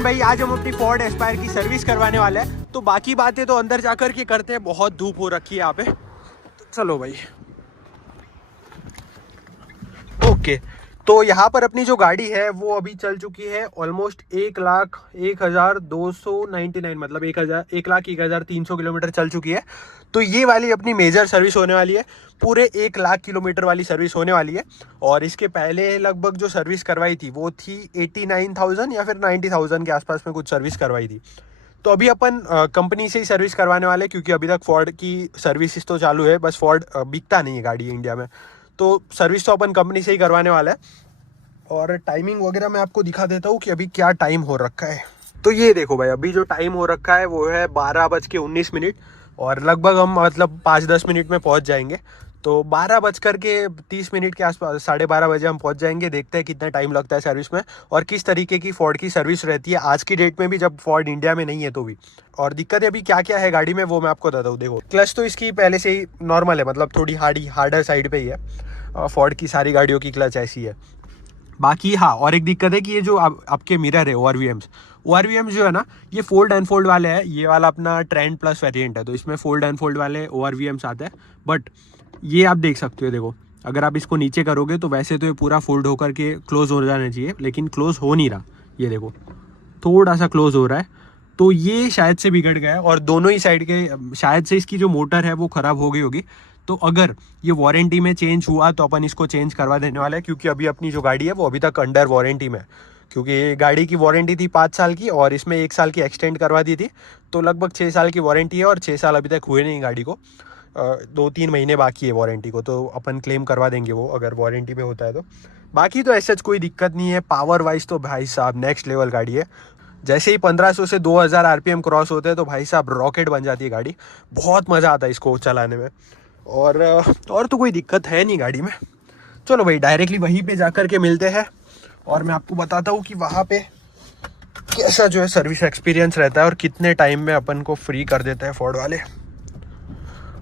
लेकिन भाई आज हम अपनी फोर्ड एस्पायर की सर्विस करवाने वाले हैं, तो बाकी बातें तो अंदर जाकर के करते हैं। बहुत धूप हो रखी है यहाँ पे, तो चलो भाई। ओके, तो यहाँ पर अपनी जो गाड़ी है वो अभी चल चुकी है ऑलमोस्ट 1,01,299, मतलब 1,01,0300 किलोमीटर चल चुकी है। तो ये वाली अपनी मेजर सर्विस होने वाली है, पूरे 1,00,000 किलोमीटर वाली सर्विस होने वाली है। और इसके पहले लगभग जो सर्विस करवाई थी वो थी 89,000 या फिर 90,000 के आसपास में कुछ सर्विस करवाई थी। तो अभी अपन कंपनी से ही सर्विस करवाने वाले हैं, क्योंकि अभी तक फोर्ड की सर्विसेज तो चालू है, बस फोर्ड बिकता नहीं है गाड़ी इंडिया में, तो सर्विस तो अपन कंपनी से ही करवाने वाला है। और टाइमिंग वगैरह मैं आपको दिखा देता हूँ कि अभी क्या टाइम हो रखा है। तो ये देखो भाई, अभी जो टाइम हो रखा है वो है 12:19, और लगभग हम मतलब 5-10 मिनट में पहुँच जाएंगे। तो 12:30 के आसपास, 12:30 बजे हम पहुँच जाएंगे। देखते हैं कितना टाइम लगता है सर्विस में, और किस तरीके की फोर्ड की सर्विस रहती है आज की डेट में भी, जब फोर्ड इंडिया में नहीं है तो भी। और दिक्कतें अभी क्या क्या है गाड़ी में वो मैं आपको बताता हूँ। देखो, क्लच तो इसकी पहले से ही नॉर्मल है, मतलब थोड़ी हार्डर साइड पे ही है। फोर्ड की सारी गाड़ियों की क्लच ऐसी है। बाकी हाँ, और एक दिक्कत है कि ये जो आपके मिरर है ORVMs जो है ना, ये फोल्ड अनफोल्ड वाले हैं। ये वाला अपना ट्रेंड प्लस वेरिएंट है, तो इसमें फोल्ड अनफोल्ड वाले ORVMs आते हैं। बट ये आप देख सकते हो, देखो अगर आप इसको नीचे करोगे तो वैसे तो ये पूरा फोल्ड होकर के क्लोज हो जाना चाहिए, लेकिन क्लोज हो नहीं रहा। ये देखो, थोड़ा सा क्लोज हो रहा है, तो ये शायद से बिगड़ गया है। और दोनों ही साइड के शायद से इसकी जो मोटर है वो ख़राब हो गई होगी। तो अगर ये वारंटी में चेंज हुआ तो अपन इसको चेंज करवा देने वाले हैं, क्योंकि अभी अपनी जो गाड़ी है वो अभी तक अंडर वारंटी में है। क्योंकि गाड़ी की वारंटी थी 5 साल की, और इसमें 1 साल की एक्सटेंड करवा दी थी, तो लगभग 6 साल की वारंटी है। और 6 साल अभी तक हुए नहीं गाड़ी को, 2-3 महीने बाकी है वारंटी को, तो अपन क्लेम करवा देंगे वो अगर वारंटी में होता है तो। बाकी तो ऐसा कोई दिक्कत नहीं है। पावर वाइज तो भाई साहब नेक्स्ट लेवल गाड़ी है। जैसे ही 1500 से 2000 RPM क्रॉस होते हैं तो भाई साहब रॉकेट बन जाती है गाड़ी। बहुत मज़ा आता है इसको चलाने में। और तो कोई दिक्कत है नहीं गाड़ी में। चलो भाई, डायरेक्टली वहीं पे जाकर के मिलते हैं, और मैं आपको बताता हूँ कि वहाँ पे कैसा जो है सर्विस एक्सपीरियंस रहता है, और कितने टाइम में अपन को फ्री कर देते हैं फोर्ड वाले।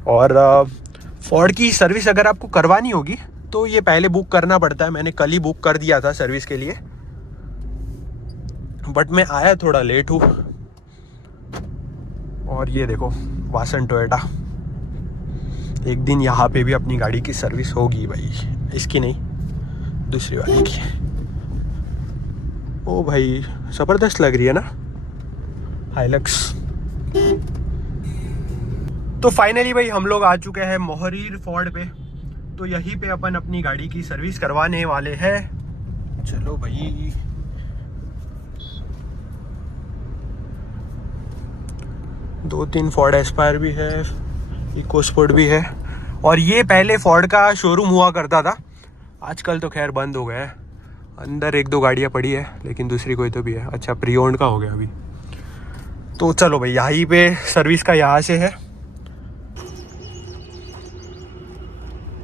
और फोर्ड की सर्विस अगर आपको करवानी होगी तो ये पहले बुक करना पड़ता है। मैंने कल ही बुक कर दिया था सर्विस के लिए, बट मैं आया थोड़ा लेट हूँ। और ये देखो, वासन टोयोटा, एक दिन यहाँ पे भी अपनी गाड़ी की सर्विस होगी भाई। इसकी नहीं, दूसरी वाली की। ओ भाई, ज़बरदस्त लग रही है ना हाइलक्स। तो फाइनली भाई हम लोग आ चुके हैं मोहरीर फोर्ड पे। तो यहीं पे अपन अपनी गाड़ी की सर्विस करवाने वाले हैं। चलो भाई, दो तीन फोर्ड एस्पायर भी है, इकोस्पोर्ट भी है। और ये पहले फोर्ड का शोरूम हुआ करता था, आजकल तो खैर बंद हो गया है। अंदर 1-2 गाड़ियाँ पड़ी है, लेकिन दूसरी कोई तो भी है। अच्छा, प्री ओन्ड का हो गया अभी। तो चलो भाई, यहीं पे सर्विस का यहाँ से है।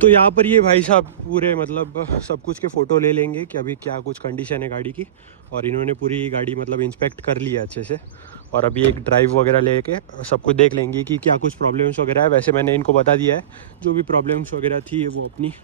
तो यहाँ पर ये भाई साहब पूरे मतलब सब कुछ के फ़ोटो ले लेंगे कि अभी क्या कुछ कंडीशन है गाड़ी की। और इन्होंने पूरी गाड़ी मतलब इंस्पेक्ट कर लिया अच्छे से, और अभी एक ड्राइव वगैरह लेके सब कुछ देख लेंगे कि क्या कुछ प्रॉब्लम्स वगैरह है। वैसे मैंने इनको बता दिया है जो भी प्रॉब्लम्स वगैरह थी वो अपनी।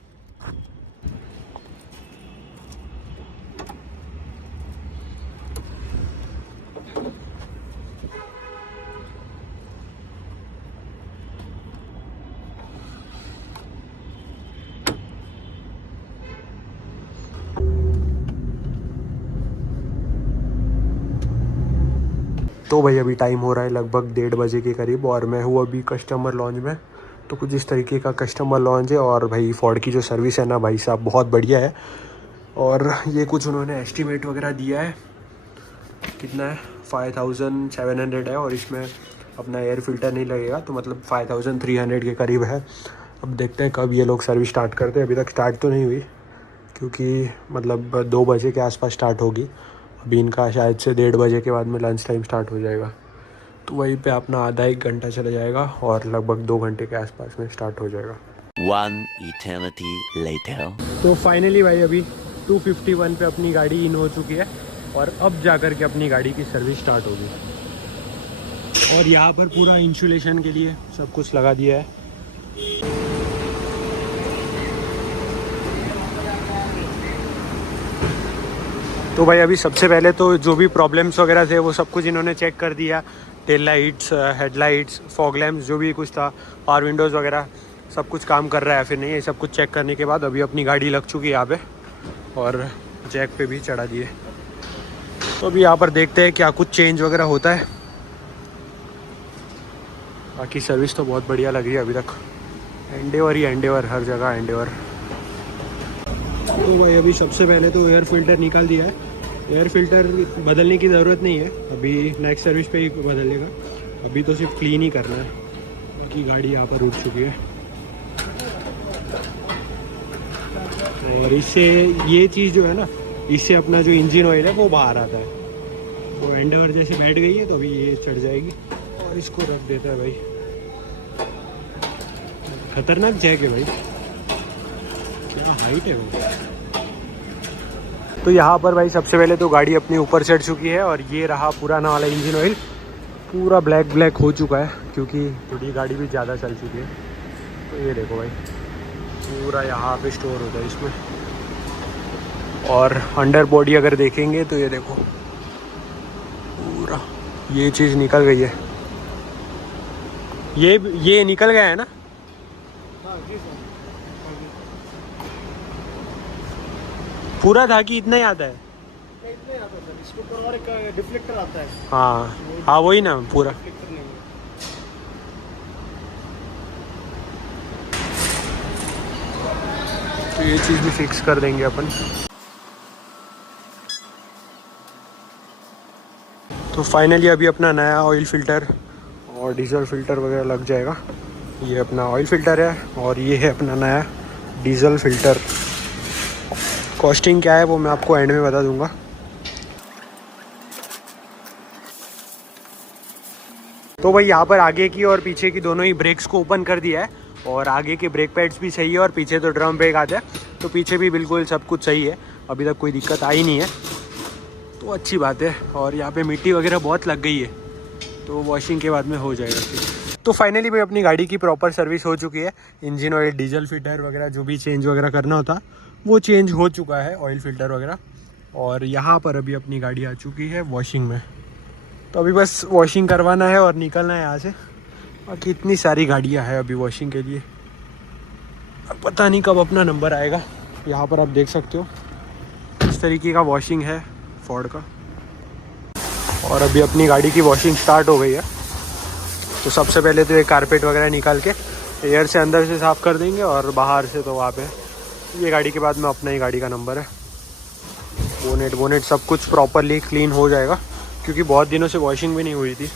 तो भाई अभी टाइम हो रहा है लगभग 1:30 बजे के करीब, और मैं हूँ अभी कस्टमर लॉन्ज में। तो कुछ इस तरीके का कस्टमर लॉन्ज है। और भाई फोर्ड की जो सर्विस है ना भाई साहब, बहुत बढ़िया है। और ये कुछ उन्होंने एस्टीमेट वगैरह दिया है, कितना है 5700 है, और इसमें अपना एयर फिल्टर नहीं लगेगा, तो मतलब 5300 के करीब है। अब देखते हैं कब ये लोग सर्विस स्टार्ट करते हैं। अभी तक स्टार्ट तो नहीं हुई, क्योंकि मतलब 2 बजे के आसपास स्टार्ट होगी। अभी इनका शायद से 1:30 बजे के बाद में लंच टाइम स्टार्ट हो जाएगा, तो वहीं पे अपना आधा 1 घंटा चला जाएगा, और लगभग 2 घंटे के आसपास में स्टार्ट हो जाएगा। 1 eternity later. तो फाइनली भाई अभी 251 पे अपनी गाड़ी इन हो चुकी है, और अब जा कर के अपनी गाड़ी की सर्विस स्टार्ट होगी। और यहाँ पर पूरा इंसुलेशन के लिए सब कुछ लगा दिया है। तो भाई अभी सबसे पहले तो जो भी प्रॉब्लम्स वगैरह थे वो सब कुछ इन्होंने चेक कर दिया। Tail lights, headlights, fog lamps, जो भी कुछ था, पावर विंडोज़ वगैरह सब कुछ काम कर रहा है फिर नहीं। ये सब कुछ चेक करने के बाद अभी अपनी गाड़ी लग चुकी है यहाँ पे और जैक पे भी चढ़ा दिए। तो अभी यहाँ पर देखते हैं क्या कुछ चेंज वगैरह होता है। बाकी सर्विस तो बहुत बढ़िया लग रही है अभी तक। एंडेवर ही एंडेवर, हर जगह एंडेवर। तो भाई अभी सबसे पहले तो एयर फिल्टर निकाल दिया है। एयर फिल्टर बदलने की ज़रूरत नहीं है, अभी नेक्स्ट सर्विस पे ही बदलेगा। अभी तो सिर्फ क्लीन ही करना है। बाकी गाड़ी यहाँ पर उठ चुकी है और इससे ये चीज़ जो है ना, इससे अपना जो इंजन ऑयल है वो बाहर आता है। वो एंडेवर जैसे बैठ गई है तो अभी ये चढ़ जाएगी और इसको रख देता है भाई। खतरनाक जैक है भाई, क्या हाइट है भाई। तो यहाँ पर भाई सबसे पहले तो गाड़ी अपनी ऊपर चढ़ चुकी है और ये रहा पुराना वाला इंजन ऑयल, पूरा ब्लैक ब्लैक हो चुका है क्योंकि थोड़ी गाड़ी भी ज़्यादा चल चुकी है। तो ये देखो भाई, पूरा यहाँ पे स्टोर होता है इसमें। और अंडर बॉडी अगर देखेंगे तो ये देखो पूरा ये चीज़ निकल गई है। ये निकल गया है ना। पूरा था कि इतना ही आता है? इतना ही आता है सर, इसके ऊपर और एक डिफ्लेक्टर आता है। हाँ हाँ वही ना पूरा। डिफ्लेक्टर नहीं है। तो ये चीज़ भी फिक्स कर देंगे अपन। तो फाइनली अभी अपना नया ऑयल फ़िल्टर और डीजल फ़िल्टर वगैरह लग जाएगा। ये अपना ऑयल फ़िल्टर है और ये है अपना नया डीजल फ़िल्टर। कॉस्टिंग क्या है वो मैं आपको एंड में बता दूंगा। तो भाई यहाँ पर आगे की और पीछे की दोनों ही ब्रेक्स को ओपन कर दिया है और आगे के ब्रेक पैड्स भी सही है और पीछे तो ड्रम ब्रेक आता है, तो पीछे भी बिल्कुल सब कुछ सही है। अभी तक कोई दिक्कत आई नहीं है, तो अच्छी बात है। और यहाँ पे मिट्टी वगैरह बहुत लग गई है, तो वॉशिंग के बाद में हो जाएगा फिर। तो फाइनली भाई अपनी गाड़ी की प्रॉपर सर्विस हो चुकी है। इंजन ऑयल, डीजल फिल्टर वगैरह जो भी चेंज वगैरह करना होता वो चेंज हो चुका है, ऑयल फ़िल्टर वगैरह। और यहाँ पर अभी अपनी गाड़ी आ चुकी है वॉशिंग में। तो अभी बस वॉशिंग करवाना है और निकलना है यहाँ से। बाकी इतनी सारी गाड़ियाँ हैं अभी वॉशिंग के लिए, अब पता नहीं कब अपना नंबर आएगा। यहाँ पर आप देख सकते हो इस तरीके का वॉशिंग है फोर्ड का। और अभी अपनी गाड़ी की वॉशिंग स्टार्ट हो गई है। तो सबसे पहले तो ये कारपेट वगैरह निकाल के एयर से अंदर से साफ़ कर देंगे और बाहर से तो वहाँ पे ये गाड़ी के बाद में अपना ही गाड़ी का नंबर है। बोनेट सब कुछ प्रॉपरली क्लीन हो जाएगा क्योंकि बहुत दिनों से वॉशिंग भी नहीं हुई थी।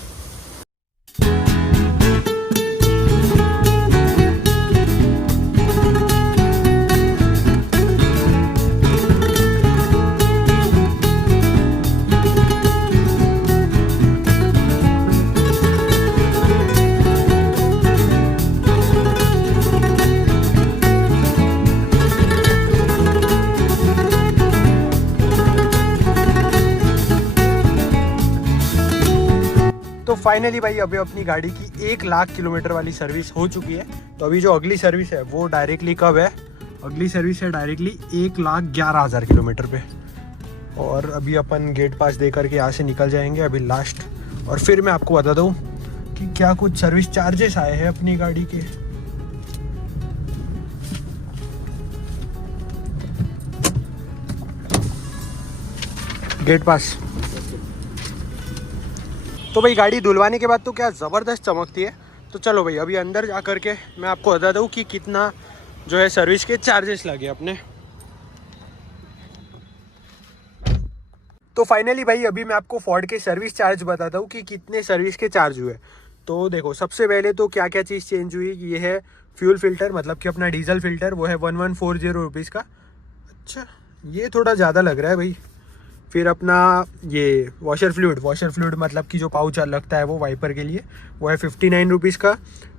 तो फाइनली भाई अभी अपनी गाड़ी की 1 लाख किलोमीटर वाली सर्विस हो चुकी है। तो अभी जो अगली सर्विस है वो डायरेक्टली कब है? अगली सर्विस है डायरेक्टली 1,11,000 किलोमीटर पे। और अभी अपन गेट पास दे करके यहाँ से निकल जाएंगे अभी लास्ट। और फिर मैं आपको बता दूँ कि क्या कुछ सर्विस चार्जेस आए हैं अपनी गाड़ी के। गेट पास। तो भाई गाड़ी धुलवाने के बाद तो क्या ज़बरदस्त चमकती है। तो चलो भाई अभी अंदर जा कर के मैं आपको बता दूँ कि कितना जो है सर्विस के चार्जेस लगे अपने। तो फाइनली भाई अभी मैं आपको फोर्ड के सर्विस चार्ज बताता हूँ कि कितने सर्विस के चार्ज हुए। तो देखो सबसे पहले तो क्या क्या चीज़ चेंज हुई। ये है फ्यूल फिल्टर, मतलब कि अपना डीजल फिल्टर, वो है 1140 रुपीज़ का। अच्छा ये थोड़ा ज़्यादा लग रहा है भाई। फिर अपना ये वॉशर फ्लूइड मतलब कि जो पाउच लगता है वो वाइपर के लिए, वो है 59 रुपीज़ का।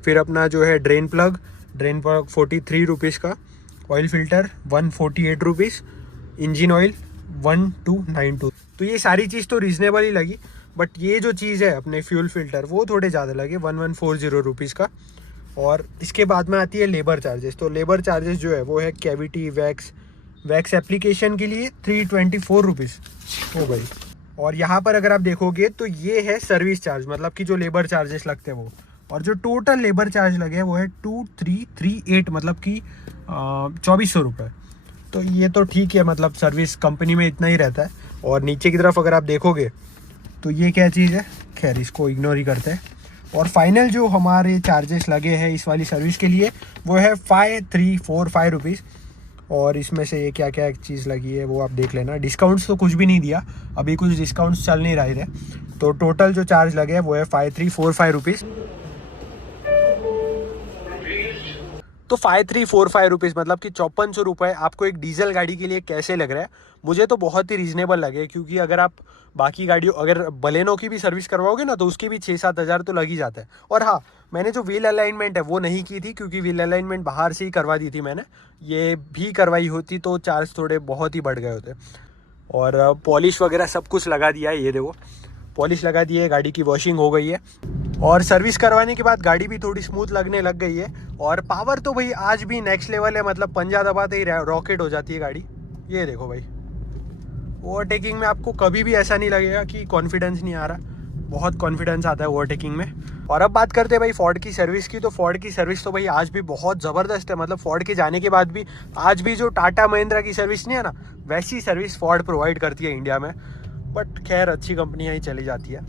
फिर अपना जो है ड्रेन प्लग 43 रुपीज़ का। Oil filter 148 rupees. Engine oil 1292। तो ये सारी चीज़ तो रीज़नेबल ही लगी, बट ये जो चीज़ है अपने फ्यूल फिल्टर वो थोड़े ज़्यादा लगे, 1140 रुपीज़ का। और इसके बाद में आती है लेबर चार्जेस। तो लेबर चार्जेस जो है वो है कैविटी, वैक्स, वैक्स एप्लीकेशन के लिए 324 रुपीज़। ओ भाई। और यहाँ पर अगर आप देखोगे तो ये है सर्विस चार्ज, मतलब कि जो लेबर चार्जेस लगते हैं वो, और जो टोटल लेबर चार्ज लगे हैं वो है 2338, मतलब कि 2400 रुपये। तो ये तो ठीक है, मतलब सर्विस कंपनी में इतना ही रहता है। और नीचे की तरफ अगर आप देखोगे तो ये क्या चीज़ है, खैर इसको इग्नोर ही करते हैं। और फाइनल जो हमारे चार्जेस लगे हैं इस वाली सर्विस के लिए वो है 5345 रुपीज़। और इसमें से ये क्या क्या चीज़ लगी है वो आप देख लेना। डिस्काउंट्स तो कुछ भी नहीं दिया, अभी कुछ डिस्काउंट्स चल नहीं रहे थे। तो टोटल जो चार्ज लगे हैं वो है 5345 रुपीज़। तो 5345 रुपीज़ मतलब कि 5400 रुपये आपको एक डीजल गाड़ी के लिए कैसे लग रहा है? मुझे तो बहुत ही रीज़नेबल लगे, क्योंकि अगर आप बाकी गाड़ियों, अगर बलेनो की भी सर्विस करवाओगे ना तो उसकी भी 6-7 हज़ार तो लग ही जाता है। और हाँ, मैंने जो व्हील अलाइनमेंट है वो नहीं की थी, क्योंकि व्हील अलाइनमेंट बाहर से ही करवा दी थी मैंने। ये भी करवाई होती तो चार्ज थोड़े बहुत ही बढ़ गए होते। और पॉलिश वगैरह सब कुछ लगा दिया है, ये देखो पॉलिश लगा दी है, गाड़ी की वॉशिंग हो गई है। और सर्विस करवाने के बाद गाड़ी भी थोड़ी स्मूथ लगने लग गई है। और पावर तो भाई आज भी नेक्स्ट लेवल है, मतलब पंजा दबाते ही रॉकेट हो जाती है गाड़ी। ये देखो भाई, ओवरटेकिंग में आपको कभी भी ऐसा नहीं लगेगा कि कॉन्फिडेंस नहीं आ रहा, बहुत कॉन्फिडेंस आता है ओवरटेकिंग में। और अब बात करते हैं भाई फोर्ड की सर्विस की। तो फोर्ड की सर्विस तो भाई आज भी बहुत ज़बरदस्त है, मतलब फोर्ड के जाने के बाद भी आज भी जो टाटा महिंद्रा की सर्विस नहीं है ना, वैसी सर्विस फोर्ड प्रोवाइड करती है इंडिया में। बट खैर अच्छी कंपनियाँ ही चली जाती है।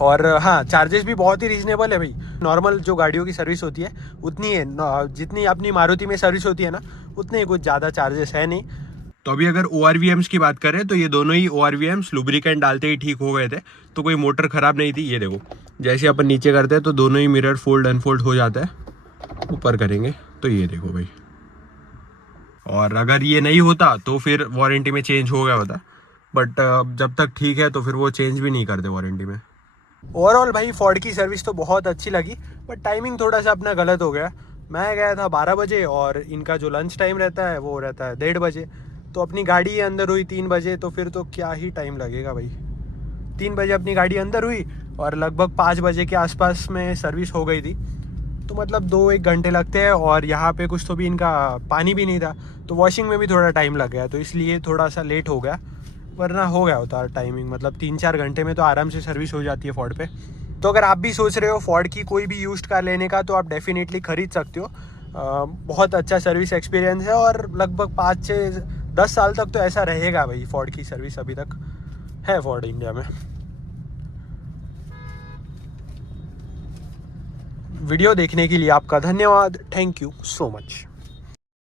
और हाँ, चार्जेस भी बहुत ही रीजनेबल है भाई। नॉर्मल जो गाड़ियों की सर्विस होती है उतनी है, जितनी अपनी मारुति में सर्विस होती है ना, उतने कुछ ज़्यादा चार्जेस है नहीं। तो अभी अगर ORVMs की बात करें तो ये दोनों ही ORVMs लुब्रिकेंट डालते ही ठीक हो गए थे, तो कोई मोटर ख़राब नहीं थी। ये देखो, जैसे अपन नीचे करते हैं तो दोनों ही मिरर फोल्ड अनफोल्ड हो जाता है, ऊपर करेंगे तो ये देखो भाई। और अगर ये नहीं होता तो फिर वारंटी में चेंज हो गया होता, बट जब तक ठीक है तो फिर वो चेंज भी नहीं करते वारंटी में। ओवरऑल भाई फोर्ड की सर्विस तो बहुत अच्छी लगी, बट टाइमिंग थोड़ा सा अपना गलत हो गया। मैं गया था 12 बजे और इनका जो लंच टाइम रहता है वो रहता है 1:30 बजे। तो अपनी गाड़ी अंदर हुई 3 बजे, तो फिर तो क्या ही टाइम लगेगा भाई। 3 बजे अपनी गाड़ी अंदर हुई और लगभग 5 बजे के आसपास में सर्विस हो गई थी। तो मतलब 2-1 घंटे लगते हैं। और यहाँ पे कुछ तो भी इनका पानी भी नहीं था, तो वॉशिंग में भी थोड़ा टाइम लग गया, तो इसलिए थोड़ा सा लेट हो गया, वरना हो गया होता टाइमिंग। मतलब 3-4 घंटे में तो आराम से सर्विस हो जाती है फोर्ड पे। तो अगर आप भी सोच रहे हो फोर्ड की कोई भी यूज्ड कार लेने का, तो आप डेफिनेटली ख़रीद सकते हो। बहुत अच्छा सर्विस एक्सपीरियंस है और लगभग 5-6-10 साल तक तो ऐसा रहेगा भाई। फोर्ड की सर्विस अभी तक है फोर्ड इंडिया में। वीडियो देखने के लिए आपका धन्यवाद। Thank you so much.